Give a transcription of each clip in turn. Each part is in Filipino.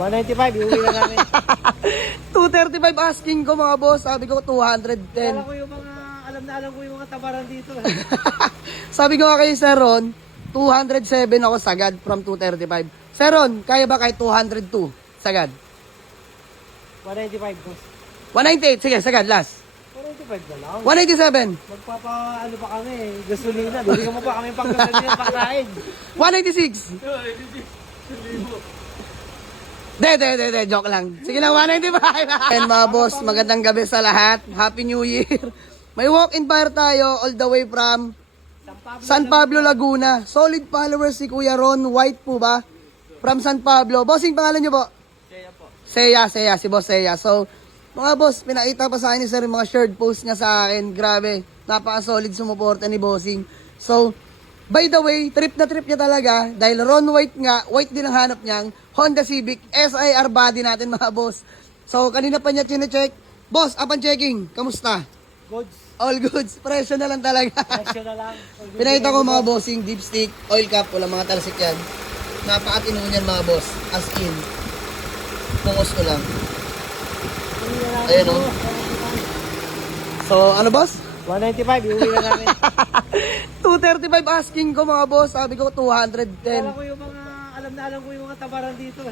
195, iuwi na namin. 235 asking ko mga boss. Sabi ko 210. Alam ko yung mga, alam ko yung mga tabaran dito. Sabi ko nga kay Sir Ron, 207 ako sagad from 235. Sir Ron, kaya ba kahit 202 sagad? 195, boss. 198, sige, sagad, last. 195 na lang. 187. Magpapa, pa kami, gasolina. Bibigyan mo pa kami pang gasolina, pangkain. 196. De, joke lang. Sige lang, 195. And mga boss, magandang gabi sa lahat. Happy New Year. May walk-in fire tayo all the way from San Pablo, Laguna. Solid followers si Kuya Ron White po ba? From San Pablo. Bossing, pangalan nyo po? Seya po. Seya, si Boss Seya. So, mga boss, pinakita pa sa akin ni Sir yung mga shared post niya sa akin. Grabe, napaka-solid sumuporta ni Bossing. So, by the way, trip na trip niya talaga. Dahil Ron White nga, white din ang hanap niyang Honda Civic SIR body natin mga boss. So, kanina pa niya chinecheck. Boss, upon checking, kamusta? Goods. All goods, presyo na lang talaga. Presyo na lang. Pinakita ko mga bossing, dipstick, oil cap, wala mga talsik yan. Napakatino niyan mga boss, as in. Focus ko lang. Ayan o. So, ano boss? 195, iuwi na namin. 235 asking ko mga boss, sabi ko 210. Alam ko yung mga, alam ko yung mga tabaran dito.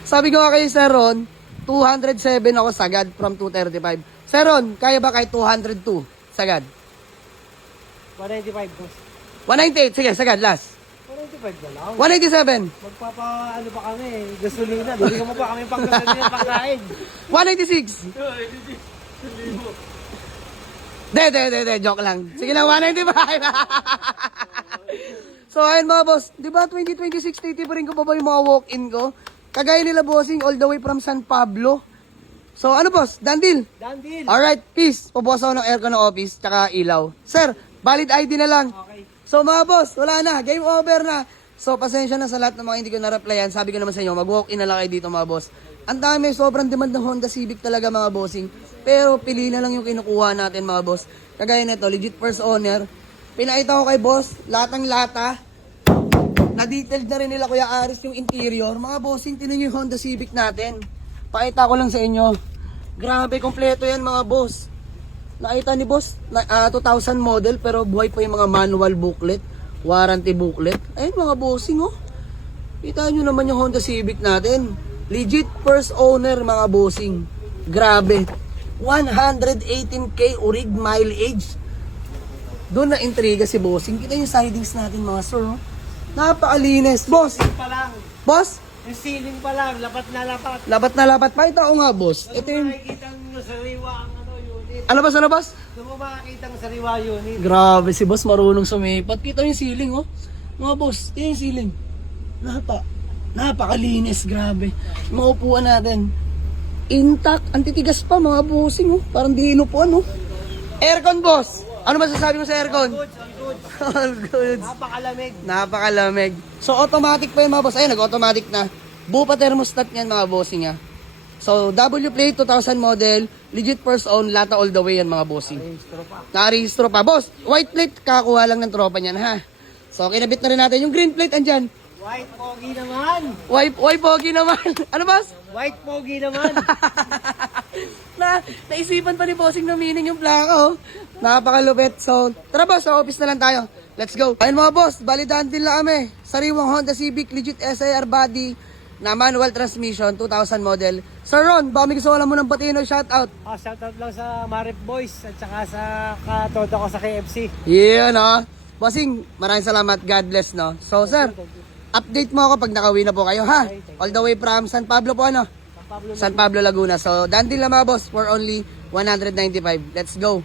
Sabi ko nga kay Sir Ron, 207 ako sagad from 235. Sir Ron, kaya ba kahit 202 sagad? 195, boss. 198, sige, sagad, last. 195 na lang. 187. Magpapa, pa kami, gasolina. Bibigyan mo pa kami pang gasolina, pangkain. 196. De, joke lang. Sige lang, 195. So, ayun mga boss, di ba 2026 titi pa rin ko pa ba yung mga walk-in ko? Kagaya nila bossing all the way from San Pablo. So, ano boss, done deal? Done deal. Alright, peace. Pabukas ako ng aircon ng office, tsaka ilaw. Sir, valid ID na lang. Okay. So mga boss, wala na, game over na. So pasensya na sa lahat ng mga hindi ko na-replyan. Sabi ko naman sa inyo, mag-walk-in na lang kayo dito mga boss. Ang dami, sobrang demand ng Honda Civic talaga mga bossing. Pero pili na lang yung kinukuha natin mga boss. Kagaya nito, legit first owner. Pinakita ko kay boss, latang lata. Na-detailed na rin nila Kuya Aris yung interior. Mga bossing, tinan nyo yung Honda Civic natin. Pakita ko lang sa inyo. Grabe, kompleto yan mga boss. Nakita ni boss, 2000 model pero buhay pa yung mga manual booklet, warranty booklet. Ayun mga bossing oh. Kita nyo naman yung Honda Civic natin. Legit first owner mga bossing. Grabe. 118k orig mileage. Doon na intriga si bossing. Kita yung sidings natin mga sir. Oh. Napakalinis. Boss. Ceiling pa lang. Boss. Yung ceiling pa lang, lapat na lapat. Lapat na lapat. Pakita ko nga boss. Ito yung... Makikita nyo sa sariwa ang unit. Ano boss? Doon mo makikita ang sariwa unit. Grabe si boss, marunong sumipat. Kita yung ceiling, oh. Mga boss, ito yung ceiling. Napakalinis, grabe. Mga upuan natin. Intact, antitigas pa, mga bossing, oh. Parang di inupuan, oh. Aircon, boss. Ano masasabi mo sa aircon? Goods, ang goods. All goods. Napakalamig. Napakalamig. So, automatic pa yun, mga boss. Ayun, nag-automatic na. Bupa thermostat yan, mga bossing, ah. So, W-Plate 2000 model, legit first own, lata all the way yan mga bossing. Nakarehistro pa. Boss, white plate, kakakuha lang ng tropa niyan ha. So, kinabit na rin natin. Yung green plate andyan. White pogi naman. White pogi naman. Ano boss? White pogi naman. Naisipan pa ni bossing na meaning yung plaka oh. Napakalupit. So, tara boss, sa office na lang tayo. Let's go. Ayun mga boss, balidahan din lang kami. Sariwang Honda Civic, legit SIR body, na manual transmission, 2000 model. Sir Ron, baka may gusto ko lang mo ng patino, shoutout. Shoutout lang sa Marip Boys at saka sa katodo ko sa KFC. Yeah, no? Bossing, maraming salamat. God bless, no? So, sir, update mo ako pag nakauwi na po kayo, ha? All the way from San Pablo po, ano? San Pablo, Laguna. So, done din lang mga boss for only 195. Let's go.